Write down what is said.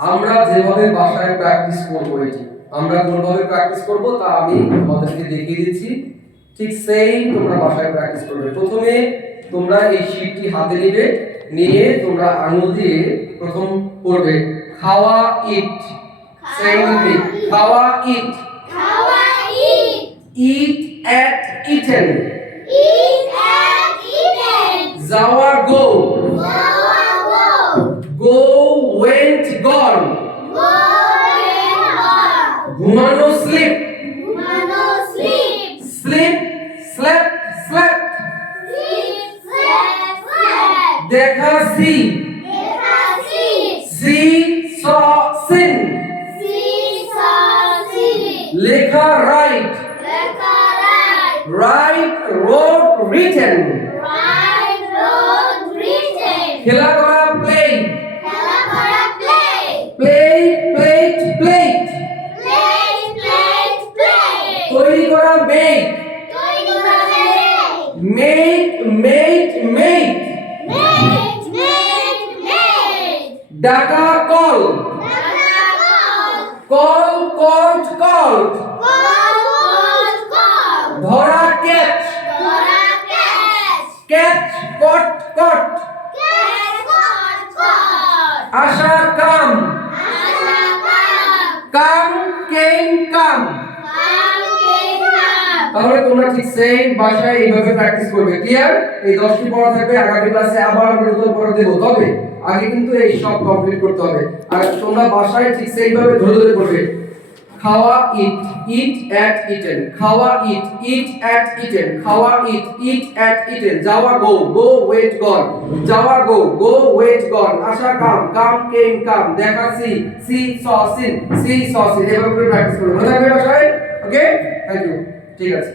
আমরা যেভাবে বাসায় প্র্যাকটিস করব এটি আমরা কোনভাবে প্র্যাকটিস করব তা আমি তোমাদেরকে দেখিয়ে দিচ্ছি। ঠিক সেম তোমরা বাসায় প্র্যাকটিস করবে। প্রথমে তোমরা এই শীটটি হাতে নেবে, নিয়ে তোমরা আঙুল দিয়ে প্রথম পড়বে খাওয়া ইট। সেম উইথ খাওয়া ইট। খাওয়া ইট। ইট এট ইটেন। ইট এট ইটেন। যাওয়া গো। যাওয়া গো। Go went gone. Go and গন। ঘুমানো স্লিপ। ঘুমানো sleep. Sleep slept slept. Sleep slept slept. দেখা সি। দেখা see. See saw seen. See saw see. লেখা রাইট। লেখা write. Write wrote written. Write wrote written. খেলা করা প্লে। খেলা করা play. Play played played. Played played played. তৈরি করা মেক। তৈরি করা make. Make make make. Make make make. ডাকা কল। ডাকা call. Call called called. Call call call. ধরা ক্যাচ। ধরা ক্যাচ। ক্যাচ কট কট। ক্যাচ কট কট। আশা কাম। আশা কাম। কাম কেম কাম। কাম কেম কাম। তাহলে তোমরা ঠিক সেম ভাষায় এইভাবে প্র্যাকটিস করবে। ক্লিয়ার? এই 10টি পড়া থাকবে, আগামী ক্লাসে আবার আমরা নতুন পড়া দেব। তবে আগে কিন্তু এই সব কমপ্লিট করতে হবে। আর তোমরা ভাষায় ঠিক সেইভাবে ধরে ধরে পড়বে। খাওয়া ইট। ইট এট ইটেন। খাওয়া ইট। ইট এট ইটেন। খাওয়া ইট। ইট এট ইটেন। যাওয়া গো। গো ওয়েট গন। যাওয়া গো। গো ওয়েট গন। আশা কাম। কাম কেম কাম। দেখা see. See saw seen. See saw seen. এভাবে করে প্র্যাকটিস করবে। মনে থাকবে ভাষায়? ওকে? Thank you. ঠিক আছে।